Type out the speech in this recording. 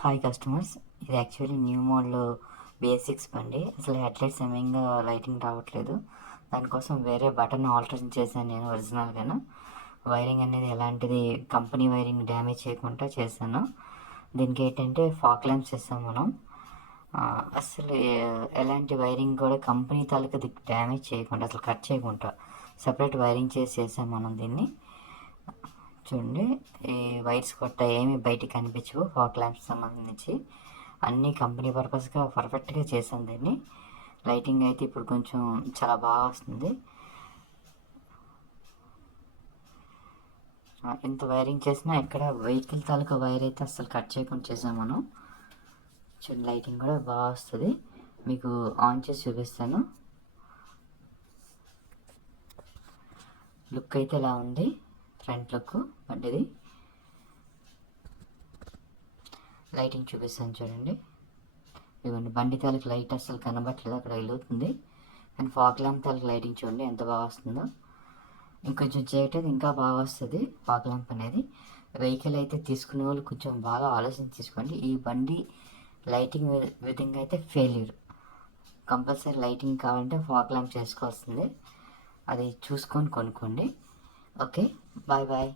Hi customers, ఇది actually new model basics బండి. అసలు హెడ్లైట్ సమయంగా లైటింగ్ రావట్లేదు. దానికోసం వేరే బటన్ ఆల్టరేషన్ చేశాను నేను ఒరిజినల్గాను. వైరింగ్ అనేది ఎలాంటిది కంపెనీ వైరింగ్ డ్యామేజ్ చేయకుండా చేశాను. దీనికి ఏంటంటే ఫాగ్ ల్యాంప్స్ ఇస్తాం మనం. అసలు ఎలాంటి వైరింగ్ కూడా కంపెనీ తాలూకా డ్యామేజ్ చేయకుండా, అసలు కట్ చేయకుండా సపరేట్ వైరింగ్ చేసాం మనం దీన్ని. చూడండి, ఈ వైర్స్ కొట్ట ఏమి బయటికి కనిపించవు. ఫాగ్ ల్యాంప్స్ సంబంధించి అన్నీ కంపెనీ పర్పస్గా పర్ఫెక్ట్గా చేశాను దీన్ని. లైటింగ్ అయితే ఇప్పుడు కొంచెం చాలా బాగా వస్తుంది. ఇంత వైరింగ్ చేసినా ఇక్కడ వెహికల్ తాలూకా వైర్ అయితే అస్సలు కట్ చేయకుండా చేసాం మనం. చూడండి, లైటింగ్ కూడా బాగా వస్తుంది. మీకు ఆన్ చేసి చూపిస్తాను. లుక్ అయితే ఇలా ఉంది, ఫ్రంట్ లుక్ బండిది. లైటింగ్ చూపిస్తాను చూడండి. ఇవ్వండి, బండి తాలూకు లైట్ అస్సలు కనబట్టలేదు, అక్కడ వెలుగుతుంది. కానీ ఫాగ్ ల్యాంప్ తాలూకు లైటింగ్ చూడండి ఎంత బాగా వస్తుందో. ఇంకొంచెం చేయటం ఇంకా బాగా వస్తుంది ఫాగ్ ల్యాంప్ అనేది. వెహికల్ అయితే తీసుకునే వాళ్ళు కొంచెం బాగా ఆలోచించి తీసుకోండి. ఈ బండి లైటింగ్ విధంగా అయితే ఫెయిల్యూర్. కంపల్సరీ లైటింగ్ కావాలంటే ఫాగ్ ల్యాంప్ చేసుకోవాల్సిందే. అది చూసుకొని కొనుక్కోండి. Okay, bye bye.